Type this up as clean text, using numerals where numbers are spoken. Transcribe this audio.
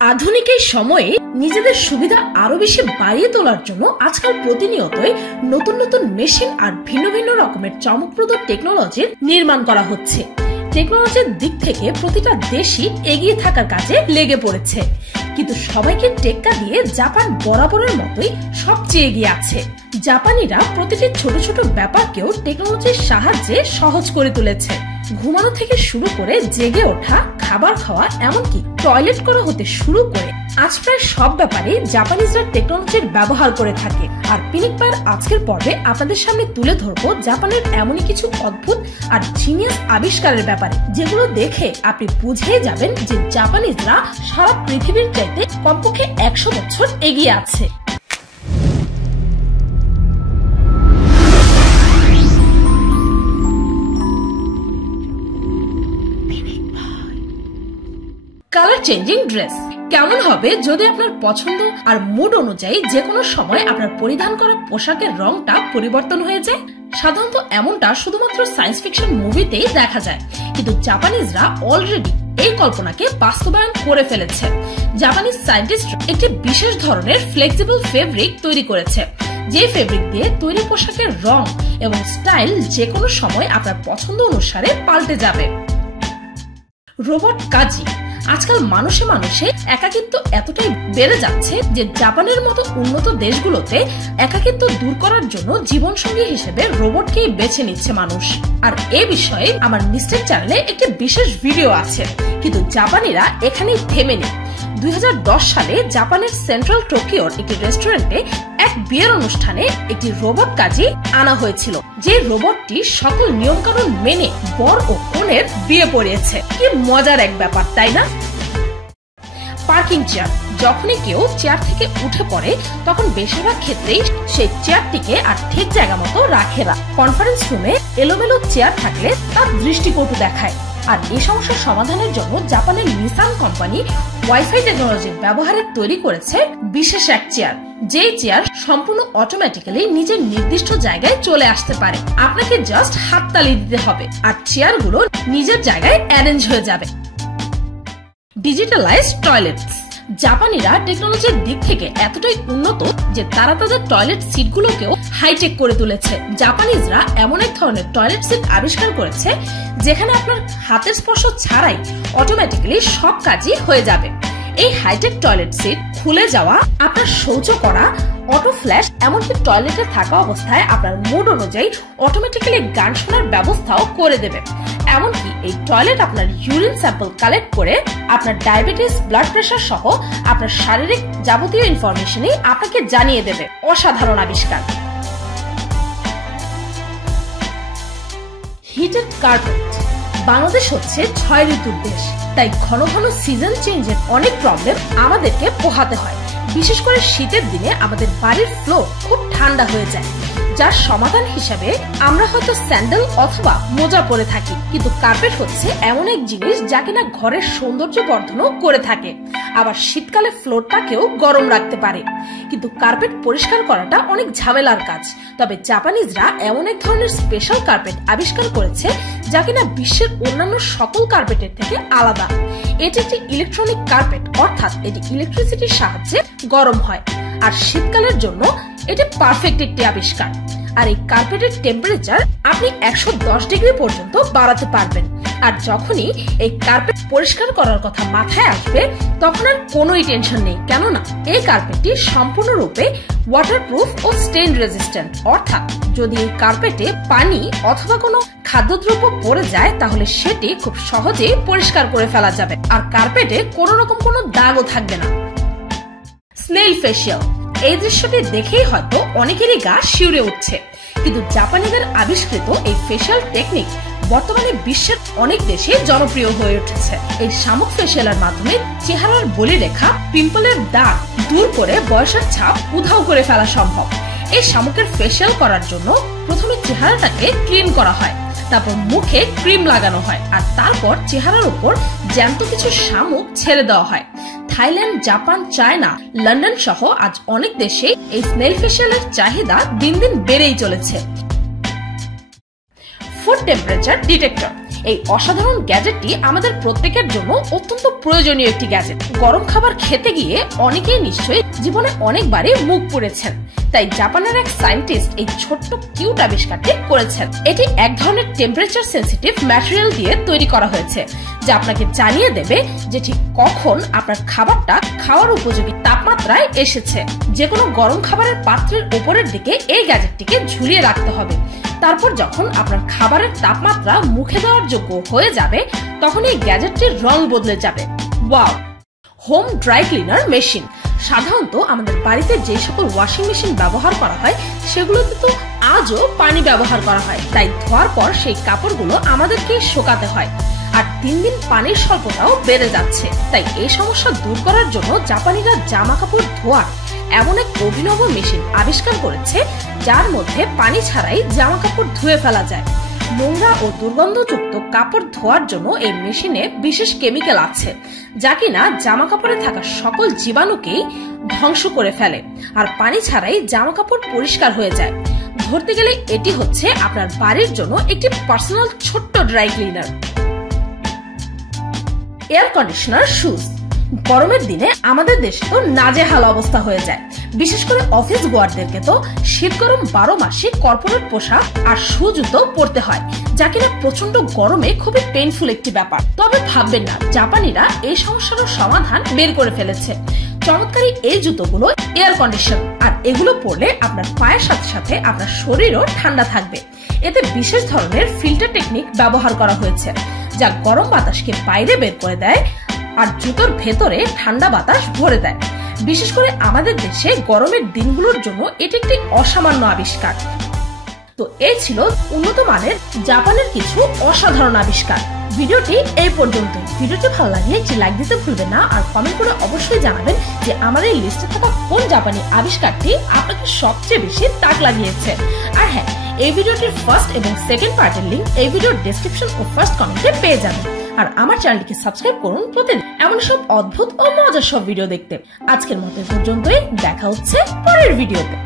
আধুনিক এই সময়ে নিজেদের সুবিধা আরো বেশি বাড়িয়ে তোলার জন্য আজকাল প্রতিনিয়তই নতুন নতুন মেশিন আর ভিন্ন ভিন্ন রকমের চমকপ্রদ টেকনোলজির নির্মাণ করা হচ্ছে। টেকনোলজির দিক থেকে প্রতিটা দেশই এগিয়ে থাকার কাজে লেগে পড়েছে, কিন্তু সবাইকে টেক্কা দিয়ে জাপান বরাবরের মতোই সবচেয়ে এগিয়ে আছে। জাপানিরা প্রতিটি ছোট ছোট ব্যাপারকেও টেকনোলজির সাহায্যে সহজ করে তুলেছে। ঘুমানো থেকে শুরু করে জেগে ওঠা, খাবার খাওয়া, এমনকি টয়লেট করা হতে শুরু করে আজ প্রায় সব ব্যাপারে জাপানিজরা টেকনোলজির ব্যবহার করে থাকে। আর পিনিক পায়ের আজকের পর্বে আপনাদের সামনে তুলে ধরবো জাপানের এমনই কিছু অদ্ভুত আর জিনিয়াস আবিষ্কারের ব্যাপারে, যেগুলো দেখে আপনি বুঝেই যাবেন যে জাপানিজরা সারা পৃথিবীর চাইতে কমপক্ষে 100 বছর এগিয়ে আছে। কালার চেঞ্জিং ড্রেস কেমন হবে যদি আপনার পছন্দ আর মুড অনুযায়ী যে কোনো সময় আপনার পরিধান করা পোশাকের রংটা পরিবর্তন হয়ে যায়? সাধারণত এমনটা শুধুমাত্র সায়েন্স ফিকশন মুভিতেই দেখা যায়, কিন্তু জাপানিজরা অলরেডি এই কল্পনাকে বাস্তবায়ন করে ফেলেছে। জাপানিজ সায়েন্টিস্ট একটি বিশেষ ধরনের ফ্লেক্সিবল ফেব্রিক তৈরি করেছে, যে ফেব্রিক দিয়ে তৈরি পোশাকের রং এবং স্টাইল যে কোনো সময় আপনার পছন্দ অনুসারে পাল্টে যাবে। রোবট কাজি। আজকাল মানুষে মানুষে একাকিত্ব এতটাই বেড়ে যাচ্ছে যে জাপানের মতো উন্নত দেশগুলোতে একাকিত্ব দূর করার জন্য জীবনসঙ্গী হিসেবে রোবটকেই বেছে নিচ্ছে মানুষ। আর এ বিষয়ে আমার নিচের চ্যানেলে একটি বিশেষ ভিডিও আছে, কিন্তু জাপানিরা এখানেই থেমে নেই। 2010 সালে জাপানের সেন্ট্রাল টোকিওর একটি রেস্টুরেন্টে এক বিয়ের অনুষ্ঠানে একটি রোবট কাজী আনা হয়েছিল, যে রোবটটি সকল নিয়মকানুন মেনে বর ও কনের বিয়ে পড়িয়েছে। কি মজার এক ব্যাপার, তাই না? Parking chair. যখনই কেউ চেয়ার থেকে উঠে পড়ে তখন বেশিরভাগ ক্ষেত্রেই সেই চেয়ারটিকে আর ঠিক জায়গা মতো রাখে না। কনফারেন্স রুমে এলোমেলো চেয়ার থাকলে তার দৃষ্টিকটু দেখায়। আর এই সমস্যার সমাধানের জন্য জাপানের নিসান কোম্পানি ওয়াইফাই টেকনোলজি ব্যবহারে তৈরি করেছে বিশেষ এক চেয়ার, যেই চেয়ার সম্পূর্ণ অটোমেটিক্যালি নিজের নির্দিষ্ট জায়গায় চলে আসতে পারে। আপনাকে জাস্ট হাততালি দিতে হবে আর চেয়ারগুলো নিজের জায়গায় অ্যারেঞ্জ হয়ে যাবে। Digitalized toilet. জাপানিরা টেকনোলজির দিক থেকে এতটাই উন্নত যে তারা তাদের টয়লেট সিটগুলোকেও হাইটেক করে তুলেছে। জাপানিজরা এমন এক ধরনের টয়লেট সিট আবিষ্কার করেছে যেখানে আপনার হাতের স্পর্শ ছাড়াই অটোমেটিক্যালি সব কাজই হয়ে যাবে। এই হাইটেক টয়লেট সিট খুলে যাওয়া, আপনার শৌচ করা, অটো ফ্ল্যাশ, এমনকি টয়লেটে থাকা অবস্থায় আপনার মুড অনুযায়ী অটোমেটিক্যালি গান শোনার ব্যবস্থাও করে দেবে। এমনকি এই টয়লেট আপনার ইউরিন স্যাম্পল কালেক্ট করে আপনার ডায়াবেটিস, ব্লাড প্রেশার সহ আপনার শারীরিক যাবতীয় ইনফরমেশনই আপনাকে জানিয়ে দেবে। অসাধারণ আবিষ্কার। Heated carpet. বাংলাদেশ হচ্ছে 6 ঋতুর দেশ, তাই ঘন ঘন সিজন চেঞ্জের অনেক প্রবলেম আমাদেরকে পোহাতে হয়। বিশেষ করে শীতের দিনে আমাদের বাড়ির ফ্লোর খুব ঠান্ডা হয়ে যায়, যার সমাধান হিসাবে আমরা হয়তো স্যান্ডেল অথবা মোজা পরে থাকি, কিন্তু কার্পেট হচ্ছে এমন এক জিনিস যা কিনা ঘরের সৌন্দর্য বর্ধনও করে থাকে, আবার শীতকালে ফ্লোরটাকেও গরম রাখতে পারে। কিন্তু কার্পেট পরিষ্কার করাটা অনেক ঝামেলার কাজ। তবে জাপানিজরা এমন এক ধরনের স্পেশাল কার্পেট আবিষ্কার করেছে যা কিনা বিশ্বের অন্যান্য সকল কার্পেটের থেকে আলাদা। এটি একটি ইলেকট্রনিক কার্পেট, অর্থাৎ এটি ইলেকট্রিসিটির সাহায্যে গরম হয়, আর শীতকালের জন্য এটি পারফেক্ট একটি আবিষ্কার। আর এই কার্পেটের টেম্পারেচার আপনি 110 ডিগ্রি পর্যন্ত বাড়াতে পারবেন। আর যখনই এই কার্পেট পরিষ্কার করার কথা মাথায় আসবে তখন আর কোনোই টেনশন নেই, কেননা এই কার্পেটটি সম্পূর্ণরূপে ওয়াটারপ্রুফ ও স্টেইন রেজিস্ট্যান্ট, অর্থাৎ যদি এই কার্পেটে পানি অথবা কোনো খাদ্যদ্রব্য পড়ে যায় তাহলে সেটি খুব সহজেই পরিষ্কার করে ফেলা যাবে, আর কার্পেটে কোনো রকম কোনো দাগও থাকবে না। Snail facial. এই দৃশ্যটি দেখেই হয়তো অনেকেরই গা শিউরে উঠছে, কিন্তু জাপানিদের আবিষ্কৃত এই ফেশিয়াল টেকনিক বর্তমানে বিশ্বের অনেক দেশে জনপ্রিয় হয়ে উঠেছে। এই শামুক ফেশিয়ালের মাধ্যমে চেহারার বলিরেখা, পিম্পলের দাগ দূর করে বয়সের ছাপ উধাও করে ফেলা সম্ভব। এই শামুকের ফেশিয়াল করার জন্য প্রথমে চেহারাটাকে ক্লিন করা হয়, তারপর মুখে ক্রিম লাগানো হয়, আর তারপর চেহারার উপর জ্যান্ত কিছু শামুক ছেড়ে দেওয়া হয়। থাইল্যান্ড, জাপান, চায়না, লন্ডন সহ আজ অনেক দেশে এই স্নেল ফেশিয়ালের চাহিদা দিন দিন বেড়েই চলেছে। Food temperature detector. এই অসাধারণ গ্যাজেটটি আমাদের প্রত্যেকের জন্য অত্যন্ত প্রয়োজনীয় একটি গ্যাজেট। গরম খাবার খেতে গিয়ে অনেকেই নিশ্চয়ই জীবনে অনেকবারই মুখ পুড়েছেন, তাই জাপানের এক সায়েন্টিস্ট এই ছোট্ট কিউট আবিষ্কারটি করেছেন। এটি এক ধরনের টেম্পারেচার সেন্সিটিভ ম্যাটেরিয়াল দিয়ে তৈরি করা হয়েছে, যা আপনাকে জানিয়ে দেবে যে ঠিক কখন আপনার খাবারটা খাওয়ার উপযোগী তাপমাত্রায় এসেছে। যে কোনো গরম খাবারের পাত্রের উপরের দিকে এই গ্যাজেটটিকে ঝুলিয়ে রাখতে হবে। তারপর যখন আপনার খাবারের তাপমাত্রা মুখে দেওয়ার যোগ্য হয়ে যাবে, তখন এই গ্যাজেটটির রং বদলে যাবে। Wow! Home dry cleaner machine. সাধারণত আমাদের বাড়িতে যে সকল ওয়াশিং মেশিন ব্যবহার করা হয় সেগুলোতে তো আজও পানি ব্যবহার করা হয়, তাই ধোয়ার পর সেই কাপড়গুলো আমাদেরকে শোকাতে হয়। আর দিন দিন পানির স্বল্পতাও বেড়ে যাচ্ছে, তাই এই সমস্যা দূর করার জন্য জাপানিরা জামা কাপড় ধোয়ার এমন এক অভিনব মেশিন আবিষ্কার করেছে, যার মধ্যে পানি ছাড়াই জামা কাপড় ধুয়ে ফেলা যায়। নোংরা ও দুর্গন্ধযুক্ত কাপড় ধোয়ার জন্য এই মেশিনে বিশেষ কেমিক্যাল আছে, যা কিনা জামা কাপড়ে থাকা সকল জীবাণুকেই ধ্বংস করে ফেলে, আর পানি ছাড়াই জামা কাপড় পরিষ্কার হয়ে যায়। ধরতে গেলে এটি হচ্ছে আপনার বাড়ির জন্য একটি পার্সোনাল ছোট্ট dry cleaner. Air conditioner shoes. গরমের দিনে আমাদের দেশে তো নাজেহাল অবস্থা হয়ে যায়, বিশেষ করে অফিস গোয়ারদেরকে তো শীত গরম 12 মাসে কর্পোরেট পোশাক আর শু জুতো পরতে হয়, যা কিনা প্রচন্ড গরমে খুবই পেইনফুল একটি ব্যাপার। তবে ভাববেন না, জাপানিরা এই সমস্যার সমাধান বের করে ফেলেছে। চমৎকারী এই জুতোগুলো এয়ার কন্ডিশন, আর এগুলো পরলে আপনার পায়ের সাথে সাথে আপনার শরীরও ঠান্ডা থাকবে। এতে বিশেষ ধরনের ফিল্টার টেকনিক ব্যবহার করা হয়েছে, যা গরম বাতাসকে বাইরে বের করে দেয় আর জুতোর ভেতরে ঠান্ডা বাতাস ভরে দেয়। বিশেষ করে আমাদের দেশে গরমের দিনগুলোর জন্য এটি একটি অসামান্য আবিষ্কার। তো এই ছিল উন্নত মানের জাপানের কিছু অসাধারণ আবিষ্কার। ভিডিওটি এই পর্যন্ত। ভিডিওটি ভালো লাগলে একটি লাইক দিতে ভুলবেন না, আর কমেন্ট করে অবশ্যই জানাবেন যে আমার এই লিস্টে থাকা কোন জাপানি আবিষ্কারটি আপনাকে সবচেয়ে বেশি তাক লাগিয়েছে। আর হ্যাঁ, এই ভিডিওটির ফার্স্ট এবং সেকেন্ড পার্টের লিংক এই ভিডিওর ডেসক্রিপশন ও ফার্স্ট কমেন্টে পেয়ে যাবেন। আর আমার চ্যানেলটিকে সাবস্ক্রাইব করুন প্রতিদিন এমন সব অদ্ভুত ও মজার সব ভিডিও দেখতে। আজকের মতো পর্যন্তই, দেখা হচ্ছে পরের ভিডিওতে।